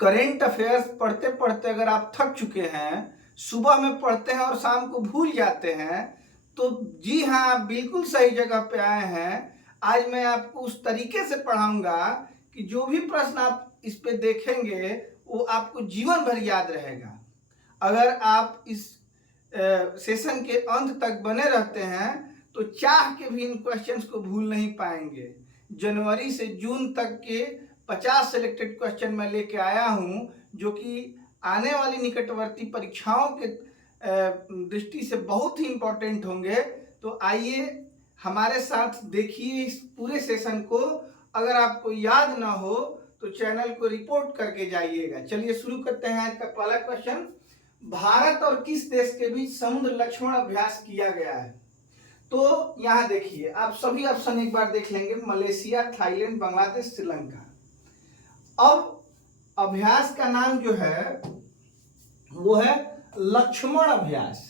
Current affairs पढ़ते पढ़ते अगर आप थक चुके हैं, सुबह में पढ़ते हैं और शाम को भूल जाते हैं, तो जी हाँ, आप बिल्कुल सही जगह पे आए हैं। आज मैं आपको उस तरीके से पढ़ाऊंगा कि जो भी प्रश्न आप इस पे देखेंगे वो आपको जीवन भर याद रहेगा। अगर आप इस सेशन के अंत तक बने रहते हैं तो चाह के भी इन क्वेश्चंस को भूल नहीं पाएंगे। जनवरी से जून तक के 50 सिलेक्टेड क्वेश्चन मैं लेके आया हूं, जो कि आने वाली निकटवर्ती परीक्षाओं के दृष्टि से बहुत ही इंपॉर्टेंट होंगे। तो आइए हमारे साथ देखिए इस पूरे सेशन को। अगर आपको याद ना हो तो चैनल को रिपोर्ट करके जाइएगा। चलिए शुरू करते हैं आज का पहला क्वेश्चन। भारत और किस देश के बीच समुद्र लक्ष्मण अभ्यास किया गया है? तो यहां देखिए, आप सभी ऑप्शन एक बार देख लेंगे। Malaysia, Thailand, Bangladesh, Sri Lanka. अब अभ्यास का नाम जो है वो है लक्ष्मण अभ्यास।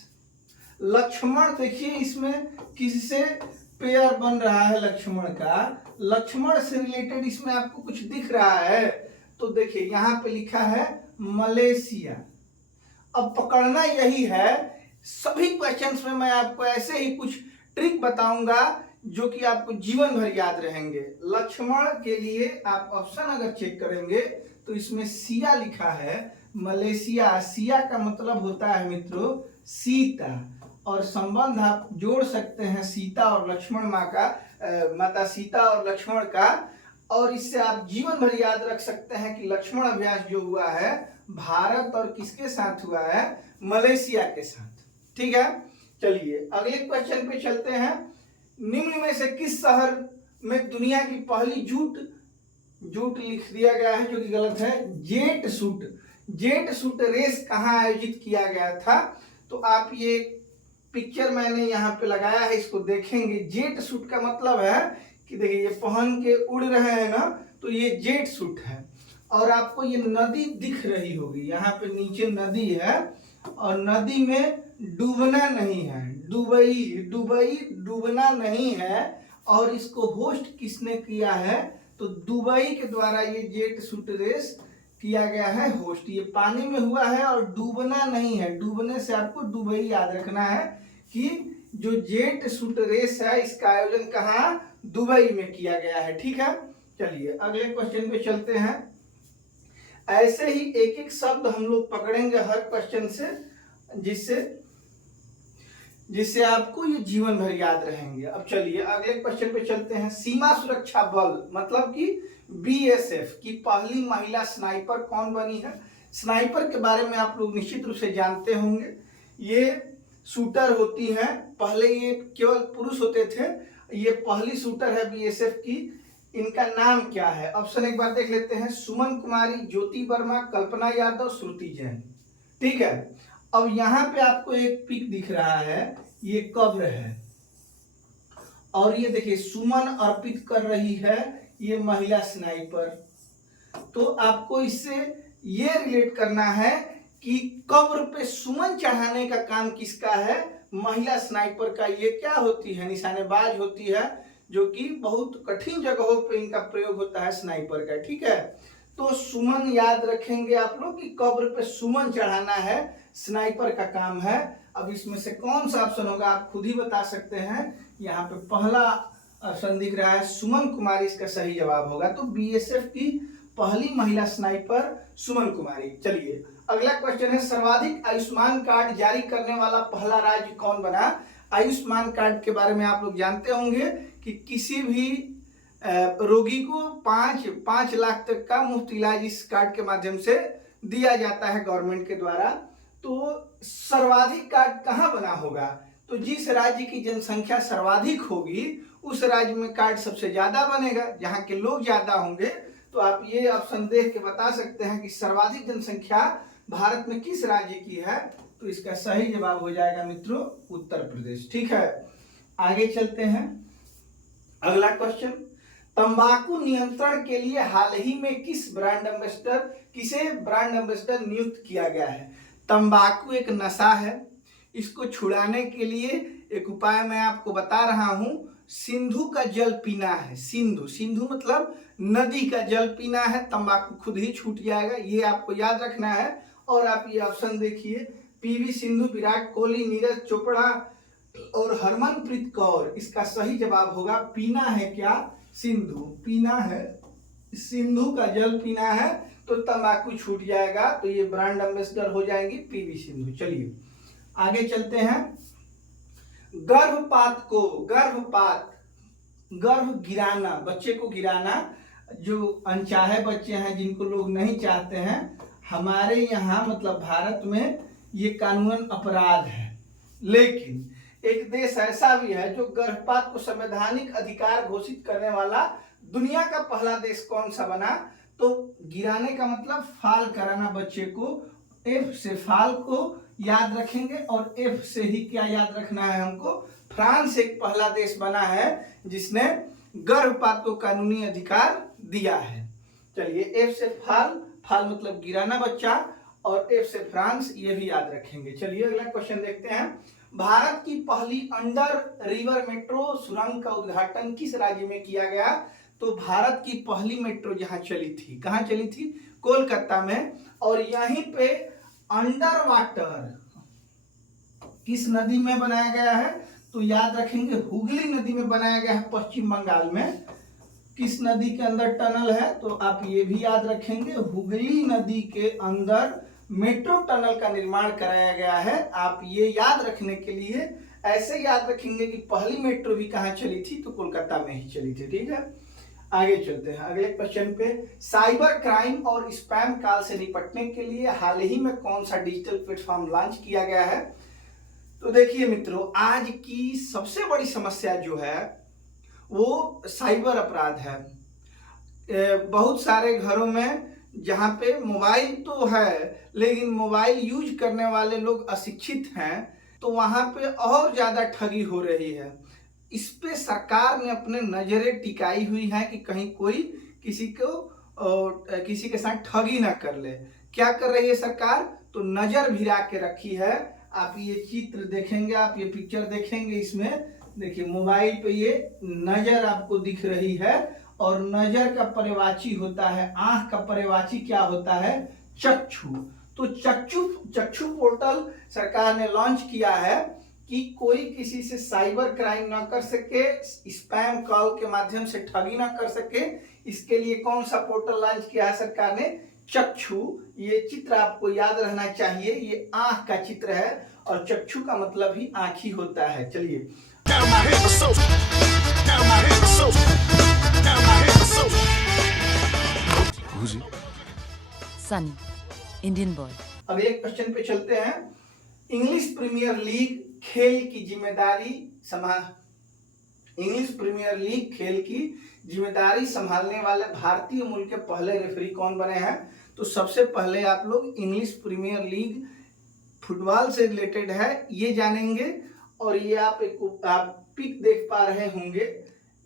लक्ष्मण देखिए, इसमें किससे पेयर बन रहा है लक्ष्मण का? लक्ष्मण से रिलेटेड इसमें आपको कुछ दिख रहा है तो देखिए यहां पे लिखा है मलेशिया। अब पकड़ना यही है, सभी क्वेश्चंस में मैं आपको ऐसे ही कुछ ट्रिक बताऊंगा जो कि आपको जीवन भर याद रहेंगे। लक्ष्मण के लिए आप ऑप्शन अगर चेक करेंगे तो इसमें सिया लिखा है, मलेशिया। सिया का मतलब होता है मित्रों सीता, और संबंध आप जोड़ सकते हैं सीता और लक्ष्मण माँ का, माता सीता और लक्ष्मण का। और इससे आप जीवन भर याद रख सकते हैं कि लक्ष्मण अभ्यास जो हुआ है भारत और किसके साथ हुआ है? मलेशिया के साथ। ठीक है, चलिए अगले क्वेश्चन पे चलते हैं। निम्न में से किस शहर में दुनिया की पहली जूट लिख दिया गया है, जो कि गलत है। जेट सूट रेस कहाँ आयोजित किया गया था? तो आप ये पिक्चर मैंने यहाँ पे लगाया है, इसको देखेंगे। जेट सूट का मतलब है कि देखिए ये पहन के उड़ रहे हैं ना, तो ये जेट सूट है। और आपको ये नदी दिख रही होगी, यहाँ पे नीचे नदी है और नदी में डूबना नहीं है। दुबई डूबना नहीं है। और इसको होस्ट किसने किया है? तो दुबई के द्वारा ये जेट सूट रेस किया गया है होस्ट। ये पानी में हुआ है और डूबना नहीं है। डूबने से आपको दुबई याद रखना है कि जो जेट सूट रेस है इसका आयोजन कहाँ? दुबई में किया गया है। ठीक है, चलिए अगले क्वेश्चन पे चलते हैं। ऐसे ही एक एक शब्द हम लोग पकड़ेंगे हर क्वेश्चन से, जिससे आपको ये जीवन भर याद रहेंगे। अब चलिए अगले क्वेश्चन पे चलते हैं। सीमा सुरक्षा बल मतलब कि बीएसएफ की पहली महिला स्नाइपर कौन बनी है? स्नाइपर के बारे में आप लोग निश्चित रूप से जानते होंगे। ये शूटर होती हैं, पहले ये केवल पुरुष होते थे, ये पहली शूटर है बीएसएफ की। इनका नाम क्या है? ऑप्शन एक बार देख लेते हैं। सुमन कुमारी, ज्योति वर्मा, कल्पना यादव, श्रुति जैन। ठीक है, अब यहाँ पे आपको एक पिक दिख रहा है, ये कब्र है और ये देखिए सुमन अर्पित कर रही है ये महिला स्नाइपर। तो आपको इससे ये रिलेट करना है कि कब्र पे सुमन चढ़ाने का काम किसका है? महिला स्नाइपर का। ये क्या होती है? निशानेबाज होती है, जो कि बहुत कठिन जगहों पे इनका प्रयोग होता है स्नाइपर का। ठीक है, तो सुमन याद रखेंगे आप लोग कि कब्र पे सुमन चढ़ाना है, स्नाइपर का काम है। अब इसमें से कौन सा ऑप्शन होगा आप खुद ही बता सकते हैं। यहाँ पे पहला ऑप्शन दिख रहा है सुमन कुमारी, इसका सही जवाब होगा। तो बीएसएफ की पहली महिला स्नाइपर सुमन कुमारी। चलिए अगला क्वेश्चन है। सर्वाधिक आयुष्मान कार्ड जारी करने वाला पहला राज्य कौन बना? आयुष्मान कार्ड के बारे में आप लोग जानते होंगे कि किसी भी रोगी को 5 लाख तक का मुफ्त इलाज इस कार्ड के माध्यम से दिया जाता है गवर्नमेंट के द्वारा। तो सर्वाधिक कार्ड कहाँ बना होगा? तो जिस राज्य की जनसंख्या सर्वाधिक होगी उस राज्य में कार्ड सबसे ज्यादा बनेगा, जहाँ के लोग ज्यादा होंगे। तो आप ये ऑप्शन देख के बता सकते हैं कि सर्वाधिक जनसंख्या भारत में किस राज्य की है? तो इसका सही जवाब हो जाएगा मित्रों उत्तर प्रदेश। ठीक है, आगे चलते हैं। अगला क्वेश्चन। तंबाकू नियंत्रण के लिए हाल ही में किसे ब्रांड एम्बेसडर नियुक्त किया गया है? तंबाकू एक नशा है, इसको छुड़ाने के लिए एक उपाय मैं आपको बता रहा हूं। सिंधु का जल पीना है। सिंधु, सिंधु मतलब नदी का जल पीना है, तंबाकू खुद ही छूट जाएगा, ये आपको याद रखना है। और आप ये ऑप्शन देखिए, पीवी सिंधु, विराट कोहली, नीरज चोपड़ा और हरमनप्रीत कौर। इसका सही जवाब होगा पीना है क्या? सिंधु। पीना है, सिंधु का जल पीना है तो तंबाकू छूट जाएगा, तो ये ब्रांड एम्बेसडर हो जाएंगी पीवी सिंधु। चलिए आगे चलते हैं। गर्भपात को, गर्भ गिराना, बच्चे को गिराना, जो अनचाहे बच्चे हैं जिनको लोग नहीं चाहते हैं, हमारे यहाँ मतलब भारत में ये कानूनन अपराध है। लेकिन एक देश ऐसा भी है जो गर्भपात को संवैधानिक अधिकार घोषित करने वाला दुनिया का पहला देश कौन सा बना? तो गिराने का मतलब फाल कराना बच्चे को, एफ से फाल को याद रखेंगे और एफ से ही क्या याद रखना है हमको? फ्रांस एक पहला देश बना है जिसने गर्भपात को कानूनी अधिकार दिया है। चलिए एफ से फाल, फाल मतलब गिराना बच्चा, और एफ से फ्रांस, ये भी याद रखेंगे। चलिए अगला क्वेश्चन देखते हैं। भारत की पहली अंडर रिवर मेट्रो सुरंग का उद्घाटन किस राज्य में किया गया? तो भारत की पहली मेट्रो जहां चली थी, कहां चली थी? कोलकाता में। और यहीं पे अंडर वाटर किस नदी में बनाया गया है? तो याद रखेंगे हुगली नदी में बनाया गया है, पश्चिम बंगाल में। किस नदी के अंदर टनल है? तो आप ये भी याद रखेंगे, हुगली नदी के अंदर मेट्रो टनल का निर्माण कराया गया है। आप ये याद रखने के लिए ऐसे याद रखेंगे कि पहली मेट्रो भी कहाँ चली थी? तो कोलकाता में ही चली थी। ठीक है, आगे चलते हैं अगले क्वेश्चन पे। साइबर क्राइम और स्पैम कॉल से निपटने के लिए हाल ही में कौन सा डिजिटल प्लेटफॉर्म लॉन्च किया गया है? तो देखिए मित्रों, आज की सबसे बड़ी समस्या जो है वो साइबर अपराध है। बहुत सारे घरों में जहाँ पे मोबाइल तो है लेकिन मोबाइल यूज करने वाले लोग अशिक्षित हैं, तो वहाँ पे और ज़्यादा ठगी हो रही है। इस पे सरकार ने अपने नजरें टिकाई हुई है कि कहीं कोई किसी के साथ ठगी ना कर ले। क्या कर रही है सरकार? तो नजर भिरा के रखी है। आप ये चित्र देखेंगे, आप ये पिक्चर देखेंगे, इसमें देखिए मोबाइल पे ये नजर आपको दिख रही है, और नजर का पर्यायवाची होता है, आंख का पर्यायवाची क्या होता है? चक्षु। तो चक्षु पोर्टल सरकार ने लॉन्च किया है कि कोई किसी से साइबर क्राइम ना कर सके, स्पैम कॉल के माध्यम से ठगी ना कर सके। इसके लिए कौन सा पोर्टल लॉन्च किया है सरकार ने? चक्षु। ये चित्र आपको याद रहना चाहिए, ये आंख का चित्र है और चक्षु का मतलब ही आंख ही होता है। चलिए सनी, इंडियन बॉय। अगले क्वेश्चन पे चलते हैं। इंग्लिश प्रीमियर लीग खेल की जिम्मेदारी संभालने वाले भारतीय मूल के पहले रेफरी कौन बने हैं? तो सबसे पहले आप लोग इंग्लिश प्रीमियर लीग फुटबॉल से रिलेटेड है, ये जानेंगे। और ये आप पिक देख पा रहे होंगे,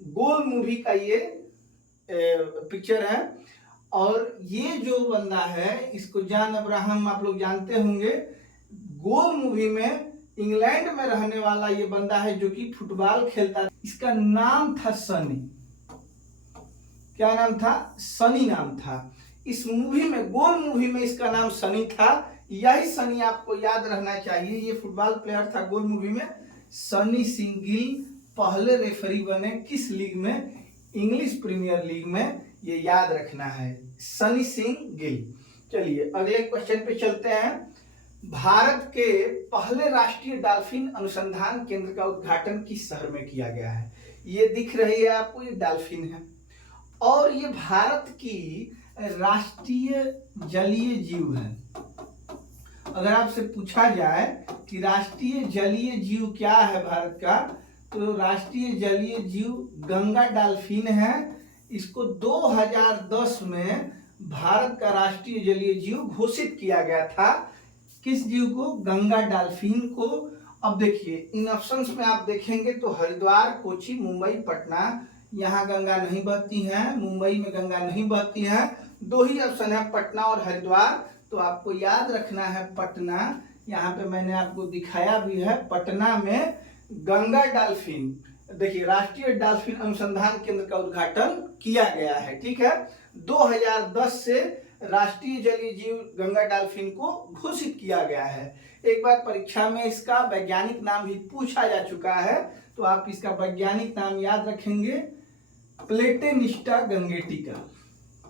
गोल मूवी का ये पिक्चर है। और ये जो बंदा है इसको जॉन अब्राहम आप लोग जानते होंगे। गोल मूवी में इंग्लैंड में रहने वाला ये बंदा है जो कि फुटबॉल खेलता है। इसका नाम था सनी। क्या नाम था? सनी नाम था। इस मूवी में, गोल मूवी में इसका नाम सनी था। यही सनी आपको याद रहना चाहिए, ये फुटबॉल प्लेयर था गोल मूवी में। सनी सिंह गिल पहले रेफरी बने किस लीग में? इंग्लिश प्रीमियर लीग में, ये याद रखना है, सनी सिंह गिल। चलिए अगले क्वेश्चन पे चलते हैं। भारत के पहले राष्ट्रीय डॉल्फिन अनुसंधान केंद्र का उद्घाटन किस शहर में किया गया है? ये दिख रही है आपको, ये डॉल्फिन है और ये भारत की राष्ट्रीय जलीय जीव है। अगर आपसे पूछा जाए कि राष्ट्रीय जलीय जीव क्या है भारत का, तो राष्ट्रीय जलीय जीव गंगा डॉल्फिन है। इसको 2010 में भारत का राष्ट्रीय जलीय जीव घोषित किया गया था। किस जीव को? गंगा डॉल्फिन को। अब देखिए इन ऑप्शंस में आप देखेंगे तो हरिद्वार, कोची, मुंबई, पटना, यहाँ गंगा नहीं बहती है, मुंबई में गंगा नहीं बहती है। दो ही ऑप्शन है, पटना और हरिद्वार। तो आपको याद रखना है पटना। यहाँ पे मैंने आपको दिखाया भी है, पटना में गंगा डॉल्फिन देखिए राष्ट्रीय डॉल्फिन अनुसंधान केंद्र का उद्घाटन किया गया है। ठीक है, 2010 से राष्ट्रीय जलीय जीव गंगा डॉल्फिन को घोषित किया गया है। एक बार परीक्षा में इसका वैज्ञानिक नाम भी पूछा जा चुका है, तो आप इसका वैज्ञानिक नाम याद रखेंगे, प्लेटेनिस्टा गंगेटिका।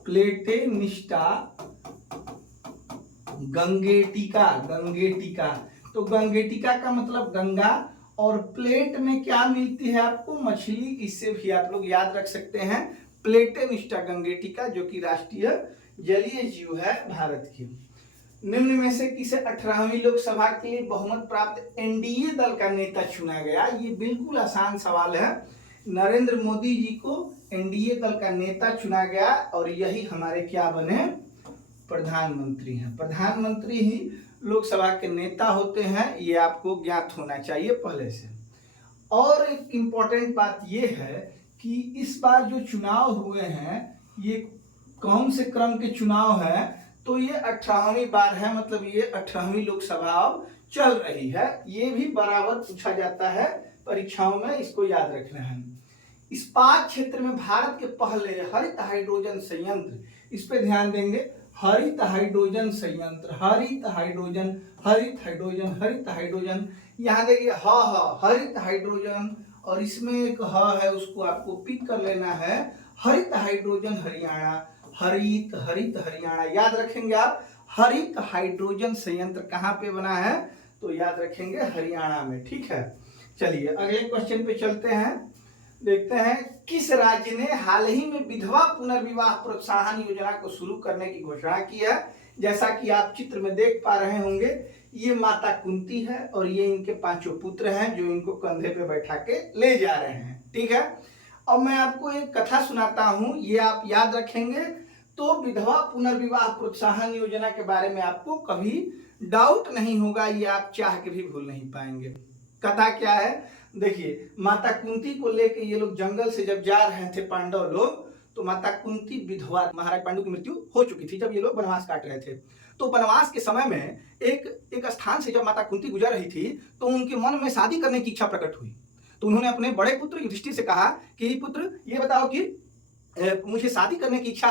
प्लेटेनिस्टा गंगेटिका, गंगेटिका। तो गंगेटिका का मतलब गंगा, और प्लेट में क्या मिलती है आपको, मछली। इससे भी आप लोग याद रख सकते हैं प्लेटेनिस्टा गंगेटिका, जो कि राष्ट्रीय जलीय जीव है भारत की। निम्न में से किसे 18वीं लोकसभा के लिए बहुमत प्राप्त एनडीए दल का नेता चुना गया? ये बिल्कुल आसान सवाल है। नरेंद्र मोदी जी को एनडीए दल का नेता चुना गया, और यही हमारे क्या बने, प्रधानमंत्री हैं। प्रधानमंत्री ही लोकसभा के नेता होते हैं, ये आपको ज्ञात होना चाहिए पहले से। और एक इम्पोर्टेंट बात ये है कि इस बार जो चुनाव हुए हैं ये कौन से क्रम के चुनाव हैं, तो ये 18वीं बार है, मतलब ये 18वीं लोकसभा अब चल रही है। ये भी बराबर पूछा जाता है परीक्षाओं में, इसको याद रखना है। इस्पात क्षेत्र में भारत के पहले हरित हाइड्रोजन संयंत्र, इस पे ध्यान देंगे, हरित हाइड्रोजन संयंत्र, हरित हाइड्रोजन, हरित हाइड्रोजन, हरित हाइड्रोजन। यहाँ देखिए हरित हाइड्रोजन, और इसमें एक है, उसको आपको पिक कर लेना है, हरित हाइड्रोजन हरियाणा, हरित हरित हरियाणा, याद रखेंगे आप। हरित हाइड्रोजन संयंत्र कहाँ पे बना है, तो याद रखेंगे हरियाणा में। ठीक है, चलिए अगले क्वेश्चन पे चलते हैं। देखते हैं किस राज्य ने हाल ही में विधवा पुनर्विवाह प्रोत्साहन योजना को शुरू करने की घोषणा की है। जैसा कि आप चित्र में देख पा रहे होंगे, ये माता कुंती है और ये इनके 5 पुत्र हैं जो इनको कंधे पे बैठा के ले जा रहे हैं। ठीक है, अब मैं आपको एक कथा सुनाता हूं, ये आप याद रखेंगे, तो विधवा पुनर्विवाह प्रोत्साहन योजना के बारे में आपको कभी डाउट नहीं होगा, ये आप चाह के भी भूल नहीं पाएंगे। कथा क्या है, देखिए माता कुंती को लेके ये लोग जंगल से जब जा रहे थे पांडव लोग, तो माता कुंती विधवा, महाराज पांडु की मृत्यु हो चुकी थी जब ये लोग वनवास काट रहे थे। तो वनवास के समय में एक स्थान से जब माता कुंती गुजर रही थी, तो उनके मन में शादी करने की इच्छा प्रकट हुई। तो उन्होंने अपने बड़े पुत्र युधिष्ठिर से कहा कि पुत्र ये बताओ कि मुझे शादी करने की इच्छा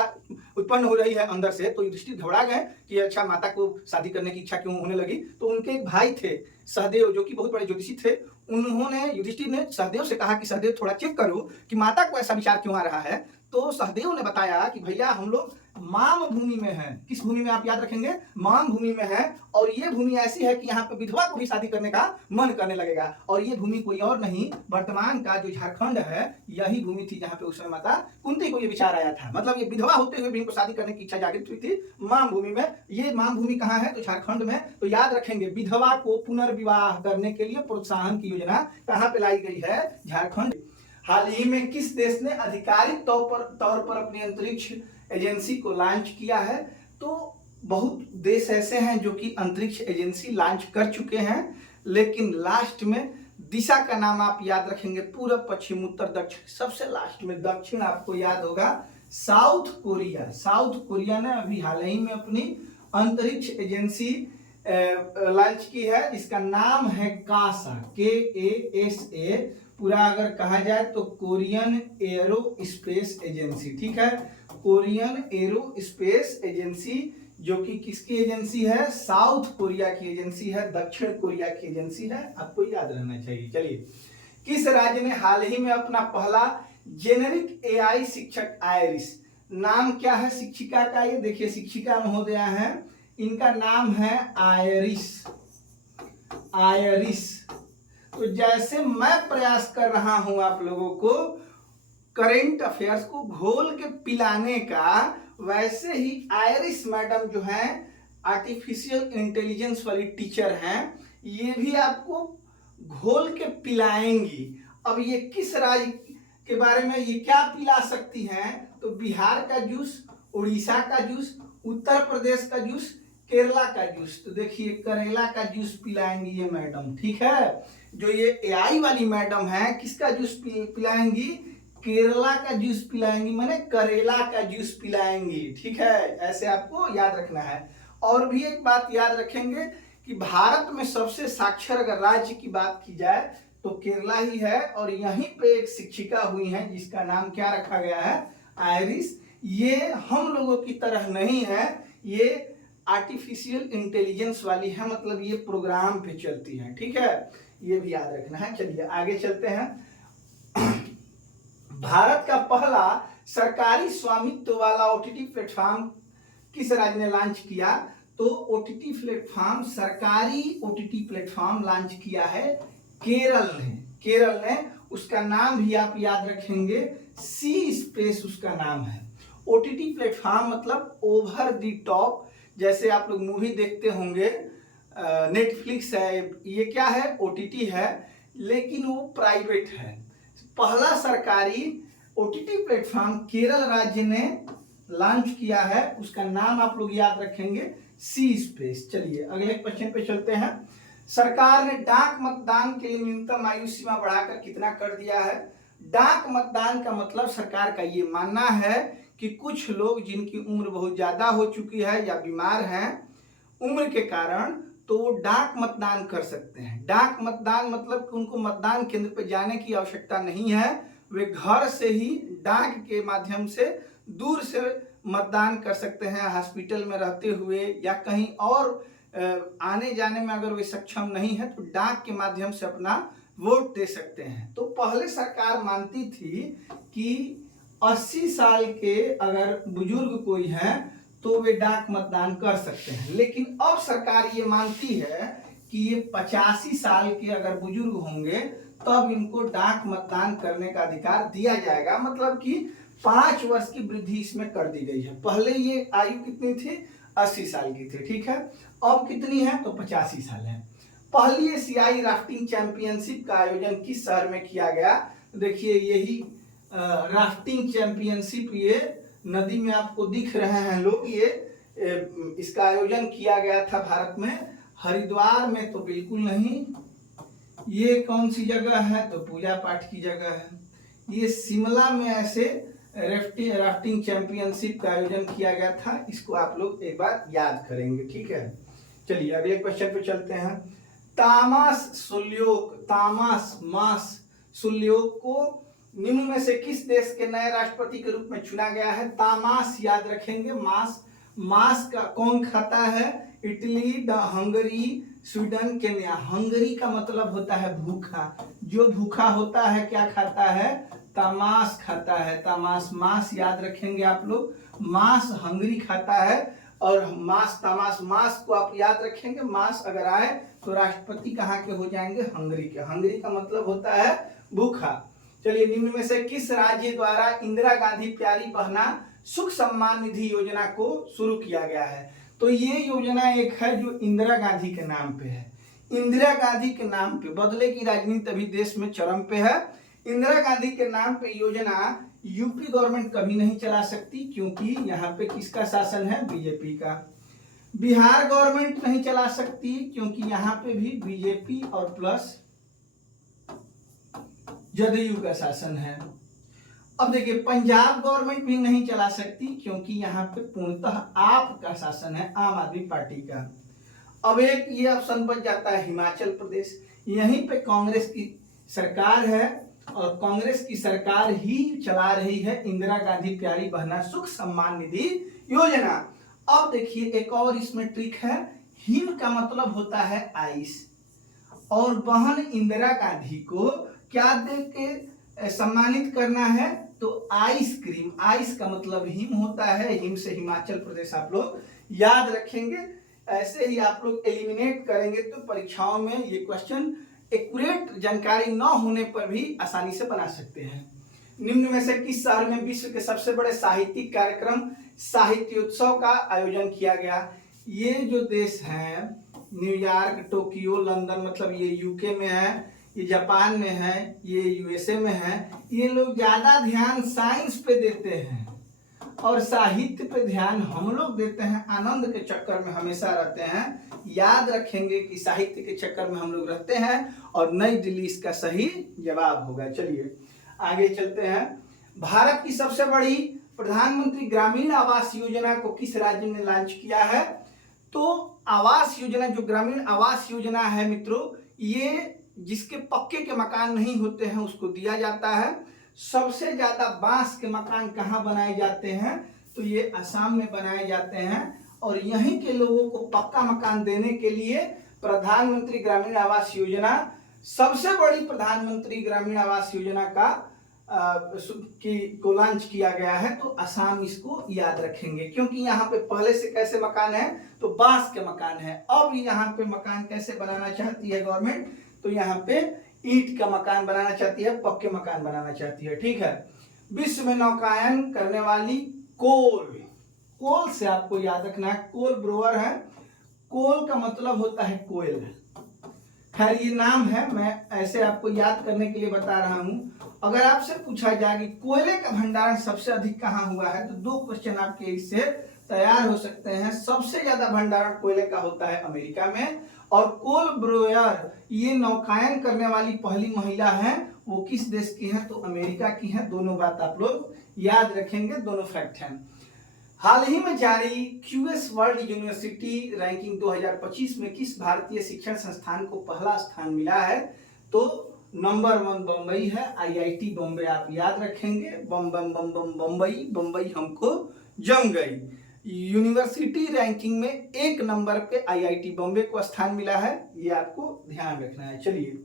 उत्पन्न हो रही है अंदर से। तो युधिष्ठिर घबरा गए कि अच्छा माता को शादी करने की इच्छा क्यों होने लगी। तो उनके एक भाई थे सहदेव, जो कि बहुत बड़े ज्योतिषी थे, उन्होंने, युधिष्ठिर ने सहदेव से कहा कि सहदेव थोड़ा चेक करो कि माता को ऐसा विचार क्यों आ रहा है। तो सहदेव ने बताया कि भैया हम लोग माम भूमि में हैं। किस भूमि में, आप याद रखेंगे, माम भूमि में है, और ये भूमि ऐसी है कि यहाँ पे विधवा को भी शादी करने का मन करने लगेगा। और ये भूमि कोई और नहीं, वर्तमान का जो झारखंड है, यही भूमि थी जहाँ पे उस समय माता कुंती को ये विचार आया था। मतलब ये विधवा होते हुए भी इनको शादी करने की इच्छा जागृत हुई थी माम भूमि में। ये माम भूमि कहाँ है, तो झारखंड में। तो याद रखेंगे विधवा को पुनर्विवाह करने के लिए प्रोत्साहन की योजना कहाँ पे लाई गई है, झारखंड। हाल ही में किस देश ने आधिकारिक तौर पर अपनी अंतरिक्ष एजेंसी को लॉन्च किया है, तो बहुत देश ऐसे हैं जो कि अंतरिक्ष एजेंसी लॉन्च कर चुके हैं, लेकिन लास्ट में दिशा का नाम आप याद रखेंगे, पूरब पश्चिम उत्तर दक्षिण, सबसे लास्ट में दक्षिण आपको याद होगा, साउथ कोरिया। साउथ कोरिया ने अभी हाल ही में अपनी अंतरिक्ष एजेंसी लॉन्च की है, जिसका नाम है कासा, KASA। पूरा अगर कहा जाए तो कोरियन एरो स्पेस एजेंसी। ठीक है, कोरियन एरो स्पेस एजेंसी, जो कि किसकी एजेंसी है, साउथ कोरिया की एजेंसी है, दक्षिण कोरिया की एजेंसी है, आपको याद रहना चाहिए। चलिए, किस राज्य ने हाल ही में अपना पहला जेनेरिक AI शिक्षक आयरिस, नाम क्या है शिक्षिका का, ये देखिए शिक्षिका महोदया है, इनका नाम है आयरिस। आयरिस। तो जैसे मैं प्रयास कर रहा हूं आप लोगों को करंट अफेयर्स को घोल के पिलाने का, वैसे ही आयरिस मैडम जो है आर्टिफिशियल इंटेलिजेंस वाली टीचर हैं, ये भी आपको घोल के पिलाएंगी। अब ये किस राज्य के बारे में ये क्या पिला सकती हैं, तो बिहार का जूस, उड़ीसा का जूस, उत्तर प्रदेश का जूस, केरला का जूस। तो देखिए करेला का जूस पिलाएंगी ये मैडम। ठीक है, जो ये AI वाली मैडम है, किसका जूस पिलाएंगी, केरला का जूस पिलाएंगी, माने करेला का जूस पिलाएंगी। ठीक है, ऐसे आपको याद रखना है। और भी एक बात याद रखेंगे कि भारत में सबसे साक्षर अगर राज्य की बात की जाए तो केरला ही है। और यहीं पे एक शिक्षिका हुई हैं जिसका नाम क्या रखा गया है, आयरिस। ये हम लोगों की तरह नहीं है, ये आर्टिफिशियल इंटेलिजेंस वाली है, मतलब ये प्रोग्राम पे चलती है, ठीक है, ये भी याद रखना है। चलिए आगे चलते हैं। भारत का पहला सरकारी स्वामित्व वाला ओटीटी प्लेटफॉर्म किस राज्य ने लॉन्च किया? तो ओटीटी प्लेटफॉर्म, सरकारी ओटीटी प्लेटफॉर्म लॉन्च किया है केरल ने। केरल ने, उसका नाम भी आप याद रखेंगे, सी स्पेस उसका नाम है। ओटीटी प्लेटफॉर्म मतलब ओवर द टॉप, जैसे आप लोग मूवी देखते होंगे, नेटफ्लिक्स है, ये क्या है, ओटीटी है, लेकिन वो प्राइवेट है। पहला सरकारी ओटीटी प्लेटफॉर्म केरल राज्य ने लॉन्च किया है, उसका नाम आप लोग याद रखेंगे, सी स्पेस। चलिए अगले क्वेश्चन पे चलते हैं। सरकार ने डाक मतदान के लिए न्यूनतम आयु सीमा बढ़ाकर कितना कर दिया है? डाक मतदान का मतलब सरकार का ये मानना है कि कुछ लोग जिनकी उम्र बहुत ज्यादा हो चुकी है या बीमार हैं उम्र के कारण, तो वो डाक मतदान कर सकते हैं। डाक मतदान मतलब कि उनको मतदान केंद्र पर जाने की आवश्यकता नहीं है, वे घर से ही डाक के माध्यम से दूर से मतदान कर सकते हैं, हॉस्पिटल में रहते हुए या कहीं और आने जाने में अगर वे सक्षम नहीं है तो डाक के माध्यम से अपना वोट दे सकते हैं। तो पहले सरकार मानती थी कि 80 साल के अगर बुजुर्ग कोई है तो वे डाक मतदान कर सकते हैं, लेकिन अब सरकार ये मानती है कि ये 85 साल के अगर बुजुर्ग होंगे तब इनको डाक मतदान करने का अधिकार दिया जाएगा, मतलब कि 5 वर्ष की वृद्धि इसमें कर दी गई है। पहले ये आयु कितनी थी, 80 साल की थी, ठीक है, अब कितनी है, तो 85 साल है। पहली एशियाई राफ्टिंग चैंपियनशिप का आयोजन किस शहर में किया गया? देखिए यही राफ्टिंग चैंपियनशिप, ये नदी में आपको दिख रहे हैं लोग, ये इसका आयोजन किया गया था भारत में, हरिद्वार में तो बिल्कुल नहीं। ये कौन सी जगह है, तो पूजा पाठ की जगह है। ये शिमला में ऐसे राफ्टिंग चैंपियनशिप का आयोजन किया गया था, इसको आप लोग एक बार याद करेंगे, ठीक है। चलिए अगले क्वेश्चन पे चलते हैं। तामास मास सुल्योक को निम्न में से किस देश के नए राष्ट्रपति के रूप में चुना गया है? तामास याद रखेंगे, मास का कौन खाता है? Italy, Hungary, Sweden, Kenya. Hungary का मतलब होता है भूखा, जो भूखा होता है क्या खाता है? तामास खाता है। मास याद रखेंगे आप लोग, मास हंगरी खाता है, और मास को आप याद रखेंगे, मास अगर आए तो राष्ट्रपति कहाँ के हो जाएंगे? हंगरी के। हंगरी का मतलब होता है भूखा। चलिए निम्न में से किस राज्य द्वारा इंदिरा गांधी प्यारी बहना सुख सम्मान निधि योजना को शुरू किया गया है? तो ये योजना एक है जो इंदिरा गांधी के नाम पे है। इंदिरा गांधी के नाम पे, बदले की राजनीति अभी देश में चरम पे है। इंदिरा गांधी के नाम पे योजना यूपी गवर्नमेंट कभी नहीं चला सकती, क्योंकि यहाँ पे किसका शासन है? बीजेपी का। बिहार गवर्नमेंट नहीं चला सकती क्योंकि यहाँ पे भी बीजेपी और प्लस जदयू का शासन है। अब देखिए पंजाब गवर्नमेंट भी नहीं चला सकती क्योंकि यहाँ पे पूर्णतः आप का शासन है, आम आदमी पार्टी का। अब एक ये ऑप्शन बच जाता है हिमाचल प्रदेश, यहीं पे कांग्रेस की सरकार है और कांग्रेस की सरकार ही चला रही है इंदिरा गांधी प्यारी बहना सुख सम्मान निधि योजना। अब देखिए एक और इसमें ट्रिक है, हिम का मतलब होता है आइस, और बहन इंदिरा गांधी को क्या दे के सम्मानित करना है? तो आइसक्रीम। आइस का मतलब हिम होता है, हिम से हिमाचल प्रदेश आप लोग याद रखेंगे। ऐसे ही आप लोग एलिमिनेट करेंगे तो परीक्षाओं में ये क्वेश्चन एक्यूरेट जानकारी न होने पर भी आसानी से बना सकते हैं। निम्न में से किस शहर में विश्व के सबसे बड़े साहित्यिक कार्यक्रम साहित्योत्सव का आयोजन किया गया? ये जो देश हैं न्यूयॉर्क, टोक्यो, लंदन, मतलब ये यूके में है, ये जापान में है, ये यूएसए में है, ये लोग ज्यादा ध्यान साइंस पे देते हैं और साहित्य पे ध्यान हम लोग देते हैं, आनंद के चक्कर में हमेशा रहते हैं। याद रखेंगे कि साहित्य के चक्कर में हम लोग रहते हैं और नई दिल्ली इसका सही जवाब होगा। चलिए आगे चलते हैं। भारत की सबसे बड़ी प्रधानमंत्री ग्रामीण आवास योजना को किस राज्य ने लॉन्च किया है? तो आवास योजना, जो ग्रामीण आवास योजना है मित्रों, ये जिसके पक्के के मकान नहीं होते हैं उसको दिया जाता है। सबसे ज्यादा बांस के मकान कहाँ बनाए जाते हैं, तो ये असम में बनाए जाते हैं। और यहीं के लोगों को पक्का मकान देने के लिए प्रधानमंत्री ग्रामीण आवास योजना, सबसे बड़ी प्रधानमंत्री ग्रामीण आवास योजना को लॉन्च किया गया है। तो असम इसको याद रखेंगे, क्योंकि यहाँ पे पहले से कैसे मकान है, तो बांस के मकान है। अब यहाँ पे मकान कैसे बनाना चाहती है गवर्नमेंट, तो यहाँ पे ईंट का मकान बनाना चाहती है, पक्के मकान बनाना चाहती है। ठीक है। विश्व में नौकायन करने वाली कोल से आपको याद रखना है, कोल ब्रोअर है। कोल का मतलब होता है कोयल। खैर ये नाम है, मैं ऐसे आपको याद करने के लिए बता रहा हूं। अगर आपसे पूछा जाए कि कोयले का भंडारण सबसे अधिक कहाँ हुआ है, तो 2 क्वेश्चन आपके इससे तैयार हो सकते हैं। सबसे ज्यादा भंडारण कोयले का होता है अमेरिका में, और कोल ब्रोयर ये नौकायन करने वाली पहली महिला है, वो किस देश की है, तो अमेरिका की है। दोनों बात आप लोग याद रखेंगे, दोनों फैक्ट हैं। हाल ही में जारी क्यूएस वर्ल्ड यूनिवर्सिटी रैंकिंग 2025 में किस भारतीय शिक्षण संस्थान को पहला स्थान मिला है, तो नंबर 1 बम्बई है। आईआईटी बम्बई आप याद रखेंगे, बम बम बम बम बम्बई, बम्बई हमको जम गई। यूनिवर्सिटी रैंकिंग में 1 नंबर पे आईआईटी बम्बई को स्थान मिला है, ये आपको ध्यान रखना है। चलिए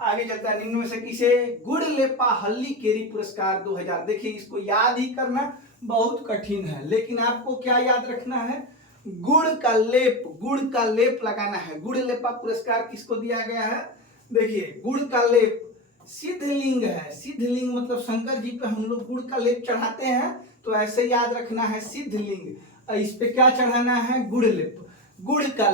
आगे चलता है। निम्न में से किसे गुड़लेपा हल्लीकेरी पुरस्कार 2000, देखिए इसको याद ही करना बहुत कठिन है, लेकिन आपको क्या याद रखना है, गुड़ का लेप लगाना है। गुड़लेपा पुरस्कार किसको दिया गया है, देखिए गुड़ का लेप सिद्धलिंग है। सिद्धलिंग मतलब शंकर जी पे हम लोग गुड़ का लेप चढ़ाते हैं, तो ऐसे याद रखना है सिद्धलिंग। इस पे क्या चढ़ाना है, गुड़ लेप, गुड़ का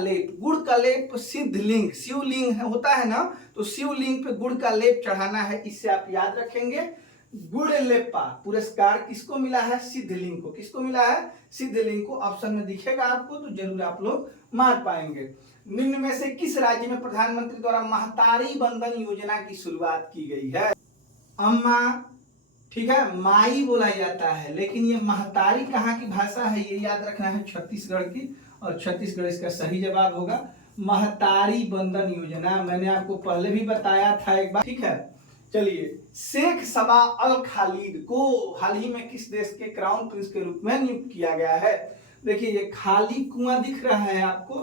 लेप सिद्धलिंग, शिवलिंग होता है ना, तो शिवलिंग पे गुड़ का लेप चढ़ाना है, इससे आप याद रखेंगे। गुड़लेपा पुरस्कार किसको मिला है, सिद्धलिंग को। किसको मिला है, सिद्धलिंग को। ऑप्शन में दिखेगा आपको, तो जरूर आप लोग मार पाएंगे। निम्न में से किस राज्य में प्रधानमंत्री द्वारा महतारी बंधन योजना की शुरुआत की गई है, अम्मा, ठीक है, माई बोला जाता है, लेकिन ये महतारी कहाँ की भाषा है, ये याद रखना है, छत्तीसगढ़ की, और छत्तीसगढ़ इसका सही जवाब होगा। महतारी बंधन योजना मैंने आपको पहले भी बताया था एक बार, ठीक है। चलिए, शेख सबा अल खालिद को हाल ही में किस देश के क्राउन प्रिंस के रूप में नियुक्त किया गया है। देखिए ये खाली कुआं दिख रहा है आपको,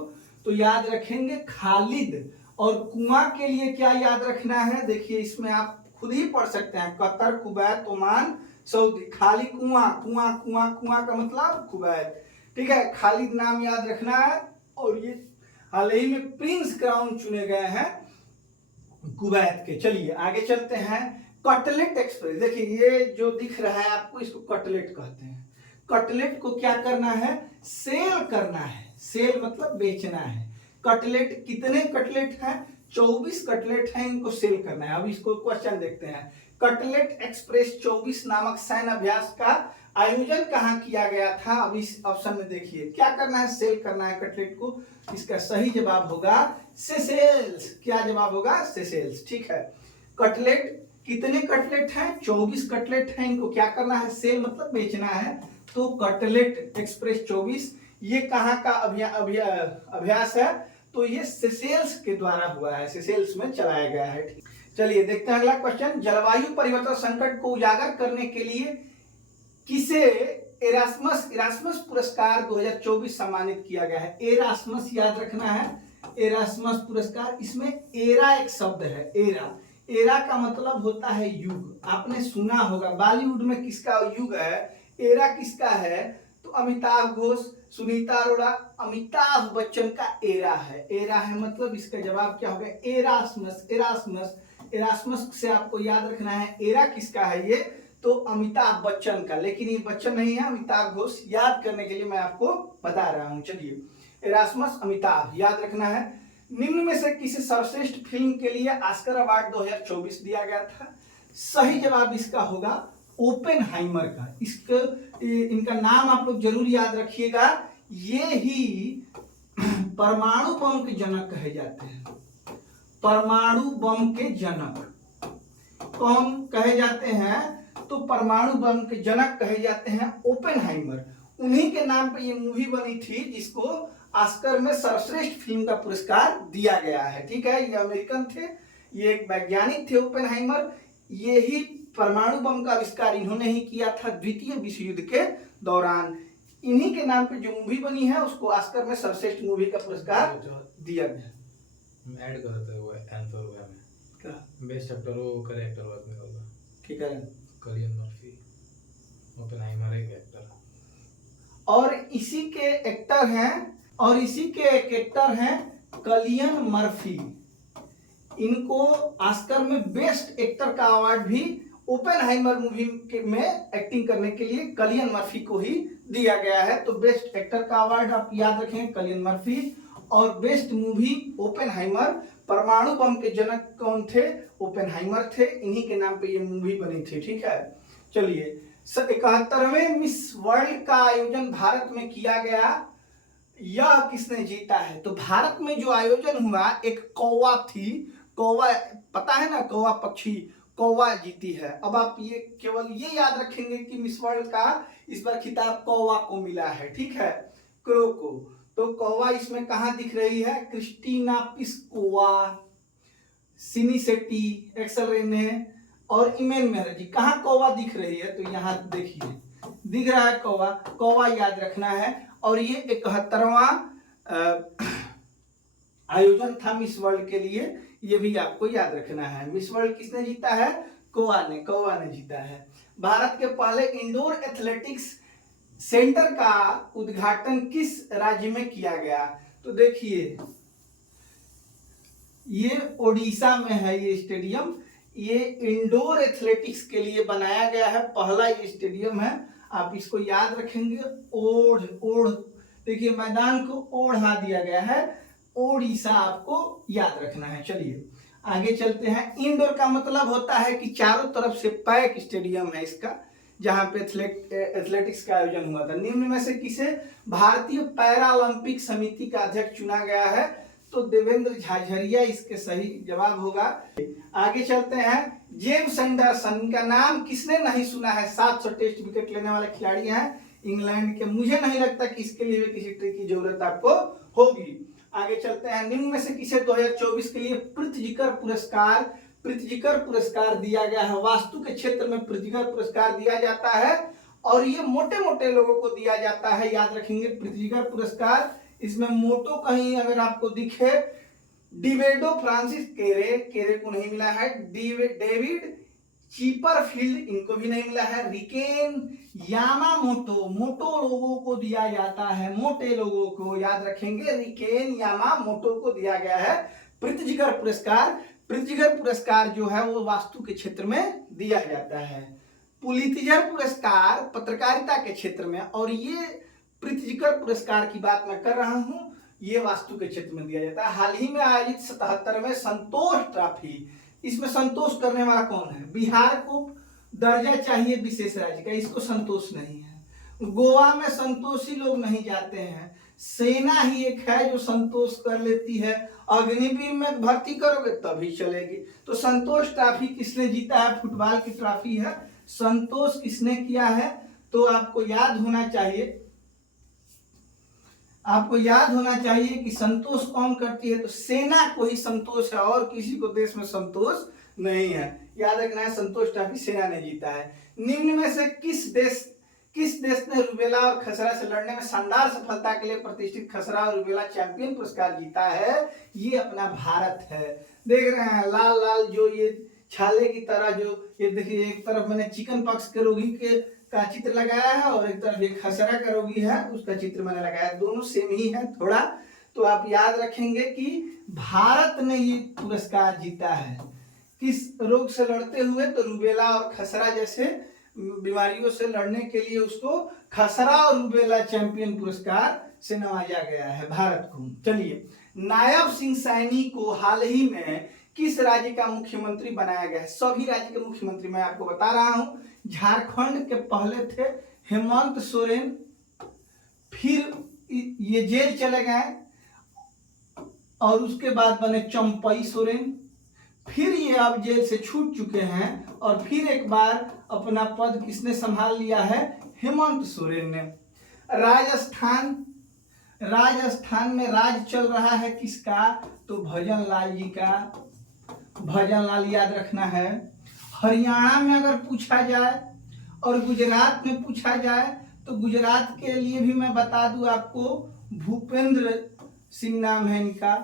तो याद रखेंगे खालिद। और कुआं के लिए क्या याद रखना है, देखिए इसमें आप खुद ही पढ़ सकते हैं, कतर, कुवैत, ओमान, सऊदी। खाली कुआं, कुआं कुआं कुआं का मतलब कुवैत, ठीक है। खालिद नाम याद रखना है। और ये हाल ही में प्रिंस क्राउन चुने गए हैं कुवैत के। चलिए आगे चलते हैं। कटलेट एक्सप्रेस, देखिए ये जो दिख रहा है आपको, इसको कटलेट कहते हैं। कटलेट को क्या करना है, सेल करना है। सेल मतलब बेचना है। कटलेट, कितने कटलेट हैं, 24 कटलेट हैं, इनको सेल करना है। अब इसको क्वेश्चन देखते हैं। कटलेट एक्सप्रेस 24 नामक सैन्य अभ्यास का आयोजन कहाँ किया गया था, अब इस ऑप्शन में देखिए क्या करना है, सेल करना है कटलेट को। इसका सही जवाब होगा सेसेल्स। क्या जवाब होगा, सेसेल्स, ठीक है। कटलेट, कितने कटलेट हैं, 24 कटलेट हैं, इनको क्या करना है, सेल मतलब बेचना है। तो कटलेट एक्सप्रेस 24 ये कहाँ का अभ्यास है, तो ये सेसेल्स के द्वारा हुआ है, सेसेल्स में चलाया गया है। चलिए देखते हैं अगला क्वेश्चन। जलवायु परिवर्तन संकट को उजागर करने के लिए किसे एरास्मस पुरस्कार 2024 सम्मानित किया गया है। एरास्मस याद रखना है, एरास्मस पुरस्कार। इसमें एरा एक शब्द है, एरा का मतलब होता है युग। आपने सुना होगा बॉलीवुड में किसका युग है, एरा किसका है, तो अमिताभ घोष, सुनीता अरोड़ा, अमिताभ बच्चन का एरा है। एरा है मतलब इसका जवाब क्या होगा, एरास्मस। एरास्मस से आपको याद रखना है एरा किसका है, ये तो अमिताभ बच्चन का, लेकिन ये बच्चन नहीं है, अमिताभ घोष। याद करने के लिए मैं आपको बता रहा हूं। चलिए, एरास्मस अमिताभ याद रखना है। निम्न में से किसी सर्वश्रेष्ठ फिल्म के लिए ऑस्कर अवार्ड 2024 दिया गया था, सही जवाब इसका होगा ओपेनहाइमर का। इनका नाम आप लोग जरूर याद रखिएगा। ये ही परमाणु बम के जनक कहे जाते हैं। परमाणु बम के जनक कौन कहे जाते हैं, तो परमाणु बम के जनक कहे जाते हैं ओपेनहाइमर। उन्हीं के नाम पे ये मूवी बनी थी जिसको ऑस्कर में सर्वश्रेष्ठ फिल्म का पुरस्कार दिया गया है, ठीक है। ये अमेरिकन थे, ये एक वैज्ञानिक थे ओपेनहाइमर। ये ही परमाणु बम का आविष्कार इन्होंने ही किया था द्वितीय विश्व युद्ध के दौरान। इन्हीं के नाम पे जो मूवी बनी है उसको ऑस्कर में सर्वश्रेष्ठ मूवी का पुरस्कार दिया गया। ऐड करते हुए आंसर हुआ में क्या बेस्ट एक्टर वो कैरेक्टर वर्क में होगा ठीक है। कलियन मर्फी ओपेनहाइमर एक एक्टर और इसी के एक्टर हैं कलियन मर्फी। इनको ऑस्कर में बेस्ट एक्टर का अवार्ड भी ओपेनहाइमर मूवी में एक्टिंग करने के लिए कलियन मर्फी को ही दिया गया है। तो बेस्ट एक्टर का अवार्ड आप याद रखें कलियन मर्फी। और बेस्ट मूवी ओपेनहाइमर। परमाणु बम के जनक कौन थे? ओपेनहाइमर थे। इन्हीं के नाम पे ये मूवी बनी थी। ठीक है, चलिए 71वें मिस वर्ल्ड का आयोजन भारत में किया गया। यह किसने जीता है? तो भारत में जो आयोजन हुआ, एक कौवा थी, कौवा पता है ना, कौवा पक्षी, कौवा जीती है। अब आप ये केवल ये याद रखेंगे कि मिस वर्ल्ड का इस बार खिताब कौवा को मिला है। ठीक है, क्रो को। तो कौवा इसमें कहाँ दिख रही है? क्रिस्टीना पिस्कोवा, सिनी शेट्टी, एक्सेल रेने और इमेन मेहरा जी। कहाँ कौवा दिख रही है? तो यहाँ देखिए दिख रहा है कौवा। कौवा याद रखना है। और ये 71वां आयोजन था मिस वर्ल्ड के लिए, ये भी आपको याद रखना है। मिस वर्ल्ड किसने जीता है? कौवा ने जीता है। भारत के पहले इंडोर एथलेटिक्स सेंटर का उद्घाटन किस राज्य में किया गया? तो देखिए ये ओडिशा में है। ये स्टेडियम ये इंडोर एथलेटिक्स के लिए बनाया गया है, पहला ये स्टेडियम है। आप इसको याद रखेंगे। ओढ़ देखिए मैदान को ओढ़ा दिया गया है, ओडिशा आपको याद रखना है। चलिए आगे चलते हैं। इंडोर का मतलब होता है कि चारों तरफ से पैक स्टेडियम है इसका, जहां पे एथलेटिक्स का आयोजन हुआ था। निम्न में से किसे भारतीय पैरालंपिक समिति का अध्यक्ष चुना गया है? तो देवेंद्र झाझरिया इसके सही जवाब होगा। आगे चलते हैं। जेम्स एंडरसन का नाम किसने नहीं सुना है? 700 टेस्ट विकेट लेने वाले खिलाड़ी हैं इंग्लैंड के। मुझे नहीं लगता कि इसके लिए किसी ट्रिक की जरूरत आपको होगी। आगे चलते हैं। निम्न में से किसे 2024 के लिए पृथ्वीकर पुरस्कार दिया गया है? वास्तु के क्षेत्र में पृथ्वीकर पुरस्कार दिया जाता है और ये मोटे मोटे लोगों को दिया जाता है। याद रखेंगे पृथ्वीकर पुरस्कार। इसमें मोटो कहीं अगर आपको दिखे, डिवेडो फ्रांसिस केरे को नहीं मिला है। डेविड चीपरफील्ड इनको भी नहीं मिला है। रिकेन यामामोटो मोटो लोगों को दिया जाता है, मोटे लोगों को याद रखेंगे। रिकेन यामामोटो को दिया गया है पृथ्वीकर पुरस्कार। पृथ्वीकर पुरस्कार जो है वो वास्तु के क्षेत्र में दिया जाता है। पुलित्जर पुरस्कार पत्रकारिता के क्षेत्र में, और ये पृथ्वीकर पुरस्कार की बात मैं कर रहा हूं, ये वास्तु के क्षेत्र में दिया जाता है। हाल ही में आयोजित 77वें संतोष ट्रॉफी, इसमें संतोष करने वाला कौन है? बिहार को दर्जा चाहिए विशेष राज्य का, इसको संतोष नहीं है। गोवा में संतोषी लोग नहीं जाते हैं। सेना ही एक है जो संतोष कर लेती है। अग्निवीर में भर्ती करोगे तभी चलेगी। तो संतोष ट्रॉफी किसने जीता है? फुटबॉल की ट्रॉफी है। संतोष किसने किया है? तो आपको याद होना चाहिए कि संतोष कौन करती है? तो सेना को ही संतोष है और किसी को देश में संतोष नहीं है। याद रखना है संतोष ट्रॉफी सेना ने जीता है। निम्न में से किस देश ने रूबेला और खसरा से लड़ने में शानदार सफलता के लिए प्रतिष्ठित खसरा और रूबेला चैंपियन पुरस्कार जीता है? ये अपना भारत है। देख रहे हैं लाल लाल जो ये छाले की तरह जो ये देखिए, एक तरफ मैंने चिकन पॉक्स के रोगी का चित्र लगाया है और एक तरफ एक खसरा का रोगी है उसका चित्र मैंने लगाया, दोनों सेम ही है थोड़ा। तो आप याद रखेंगे कि भारत ने ये पुरस्कार जीता है किस रोग से लड़ते हुए? तो रूबेला और खसरा जैसे बीमारियों से लड़ने के लिए उसको खसरा और रूबेला चैंपियन पुरस्कार से नवाजा गया है भारत को। चलिए, नायब सिंह सैनी को हाल ही में किस राज्य का मुख्यमंत्री बनाया गया है? सभी राज्य के मुख्यमंत्री मैं आपको बता रहा हूं। झारखंड के पहले थे हेमंत सोरेन, फिर ये जेल चले गए और उसके बाद बने चंपई सोरेन, फिर ये अब जेल से छूट चुके हैं और फिर एक बार अपना पद किसने संभाल लिया है? हेमंत सोरेन ने। राजस्थान में राज चल रहा है किसका? तो भजन लाल जी का। भजनलाल याद रखना है। हरियाणा में अगर पूछा जाए और गुजरात में पूछा जाए तो गुजरात के लिए भी मैं बता दूं आपको, भूपेंद्र सिंह नाम है इनका,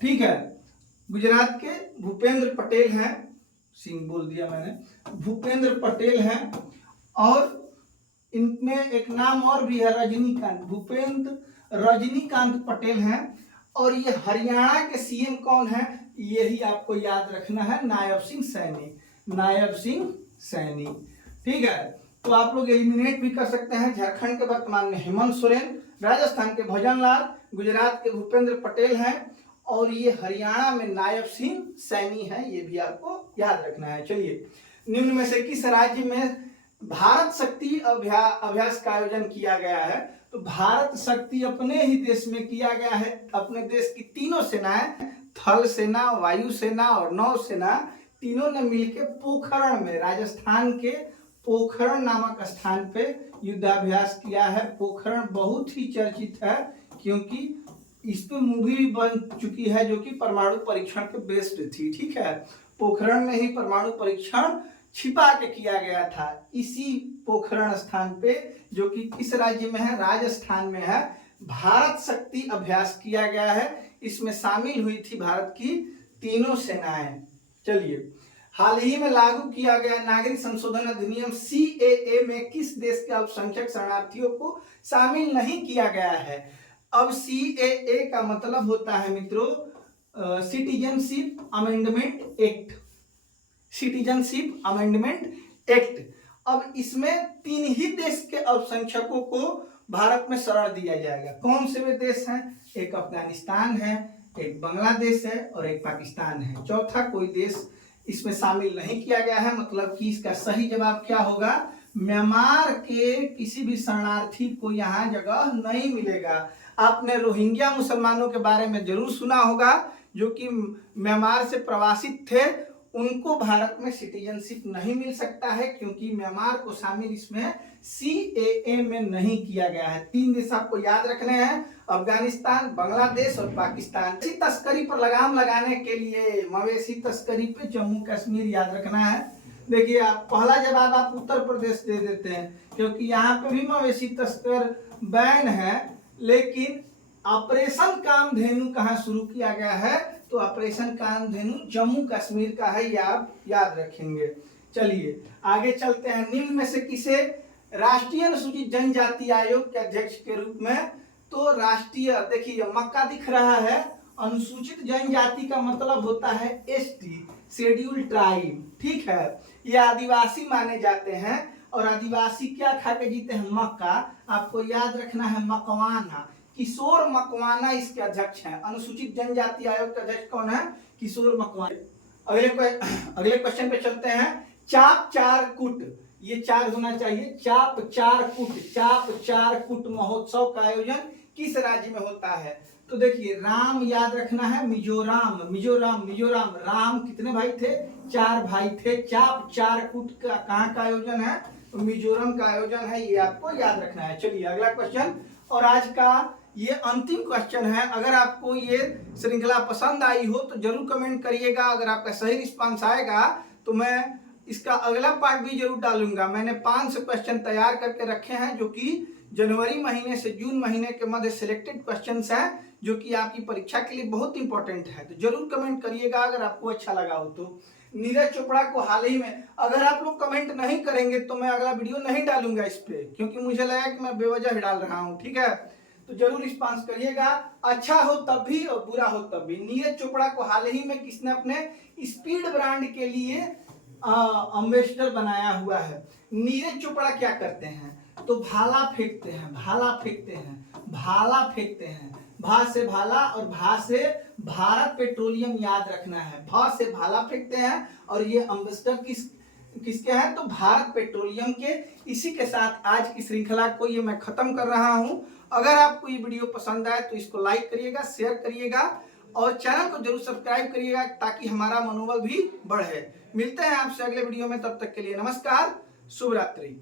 ठीक है। गुजरात के भूपेंद्र पटेल हैं, सिंह बोल दिया मैंने, भूपेंद्र पटेल हैं। और इनमें एक नाम और भी है, रजनीकांत, भूपेंद्र रजनीकांत पटेल हैं। और ये हरियाणा के सीएम कौन है, यही आपको याद रखना है, नायब सिंह सैनी, नायब सिंह सैनी, ठीक है। तो आप लोग एलिमिनेट भी कर सकते हैं। झारखंड के वर्तमान में हेमंत सोरेन, राजस्थान के भजनलाल, गुजरात के भूपेंद्र पटेल हैं और ये हरियाणा में नायब सिंह सैनी है, ये भी आपको याद रखना है। चलिए, निम्न में से किस राज्य में भारत शक्ति अभ्यास का आयोजन किया गया है? तो भारत शक्ति अपने ही देश में किया गया है। अपने देश की तीनों सेनाएं, थल सेना, वायु सेना और नौ सेना, तीनों ने मिलकर पोखरण में, राजस्थान के पोखरण नामक स्थान पे युद्धाभ्यास किया है। पोखरण बहुत ही चर्चित है क्योंकि इस पे मूवी भी बन चुकी है जो कि परमाणु परीक्षण पे बेस्ड थी, ठीक है। पोखरण में ही परमाणु परीक्षण छिपा के किया गया था, इसी पोखरण स्थान पे, जो कि किस राज्य में है, राजस्थान में है। भारत शक्ति अभ्यास किया गया है, इसमें शामिल हुई थी भारत की तीनों सेनाएं। चलिए, हाल ही में लागू किया गया नागरिक संशोधन अधिनियम सीएए में किस देश के अल्पसंख्यक शरणार्थियों को शामिल नहीं किया गया है? अब सीएए का मतलब होता है मित्रों citizenship amendment act, citizenship amendment act. अब इसमें 3 ही देश के अल्पसंख्यकों को भारत में शरण दिया जाएगा। कौन से वे देश हैं? एक अफगानिस्तान है, एक बांग्लादेश है और एक पाकिस्तान है। चौथा कोई देश इसमें शामिल नहीं किया गया है। मतलब कि इसका सही जवाब क्या होगा? म्यांमार के किसी भी शरणार्थी को यहाँ जगह नहीं मिलेगा। आपने रोहिंग्या मुसलमानों के बारे में जरूर सुना होगा, जो कि म्यांमार से प्रवासित थे, उनको भारत में सिटीजनशिप नहीं मिल सकता है क्योंकि म्यांमार को शामिल इसमें सीएए में नहीं किया गया है। 3 देश आपको याद रखने हैं, अफगानिस्तान, बांग्लादेश और पाकिस्तान। मवेशी तस्करी पर लगाम लगाने के लिए मवेशी तस्करी पे जम्मू कश्मीर याद रखना है। देखिए, आप पहला जवाब आप उत्तर प्रदेश दे देते हैं क्योंकि यहाँ पे भी मवेशी तस्कर बैन है, लेकिन ऑपरेशन कामधेनु कहाँ शुरू किया गया है? तो ऑपरेशन कामधेनु जम्मू कश्मीर का है, ये आप याद रखेंगे। चलिए आगे चलते हैं। निम्न में से किसे राष्ट्रीय अनुसूचित जनजाति आयोग के अध्यक्ष के रूप में? तो राष्ट्रीय, देखिए मक्का दिख रहा है, अनुसूचित जनजाति का मतलब होता है एसटी, शेड्यूल ट्राइब, ठीक है। ये आदिवासी माने जाते हैं और आदिवासी क्या खा के जीते हैं? मक्का। आपको याद रखना है मकवाना, किशोर मकवाना इसके अध्यक्ष हैं। अनुसूचित जनजाति आयोग के अध्यक्ष कौन है? किशोर मकवाना। अगले क्वेश्चन पे चलते हैं। चाप चार कुट, ये 4 होना चाहिए। चाप चार कुट महोत्सव का आयोजन किस राज्य में होता है? तो देखिए, राम याद रखना है, मिजोरम। राम कितने भाई थे? 4 भाई थे। चाप चार कुट का कहाँ का आयोजन है? मिजोरम का आयोजन है, ये आपको याद रखना है। चलिए अगला क्वेश्चन, और आज का ये अंतिम क्वेश्चन है। अगर आपको ये श्रृंखला पसंद आई हो तो जरूर कमेंट करिएगा। अगर आपका सही रिस्पांस आएगा तो मैं इसका अगला पार्ट भी जरूर डालूंगा। मैंने 500 क्वेश्चन तैयार करके रखे हैं जो कि जनवरी महीने से जून महीने के मध्य सिलेक्टेड क्वेश्चंस हैं, जो कि आपकी परीक्षा के लिए बहुत इंपॉर्टेंट है। तो जरूर कमेंट करिएगा अगर आपको अच्छा लगा हो तो। नीरज चोपड़ा को हाल ही में, अगर आप लोग कमेंट नहीं करेंगे तो मैं अगला वीडियो नहीं डालूंगा इस पे, क्योंकि मुझे लगा कि मैं बेवजह डाल रहा हूँ, ठीक है। तो जरूर रिस्पांस करिएगा, अच्छा हो तब भी और बुरा हो तब भी। नीरज चोपड़ा को हाल ही में किसने अपने स्पीड ब्रांड के लिए एम्बेसडर बनाया हुआ है। नीरज चोपड़ा क्या करते हैं? तो भाला फेंकते हैं, भा से भाला और भा से भारत पेट्रोलियम याद रखना है। भा से भाला फेंकते हैं और ये एम्बेसडर किसके हैं? तो भारत पेट्रोलियम के। इसी के साथ आज की श्रृंखला को ये मैं खत्म कर रहा हूं। अगर आपको ये वीडियो पसंद आए तो इसको लाइक करिएगा, शेयर करिएगा और चैनल को जरूर सब्सक्राइब करिएगा ताकि हमारा मनोबल भी बढ़े। मिलते हैं आपसे अगले वीडियो में, तब तक के लिए नमस्कार, शुभ रात्रि।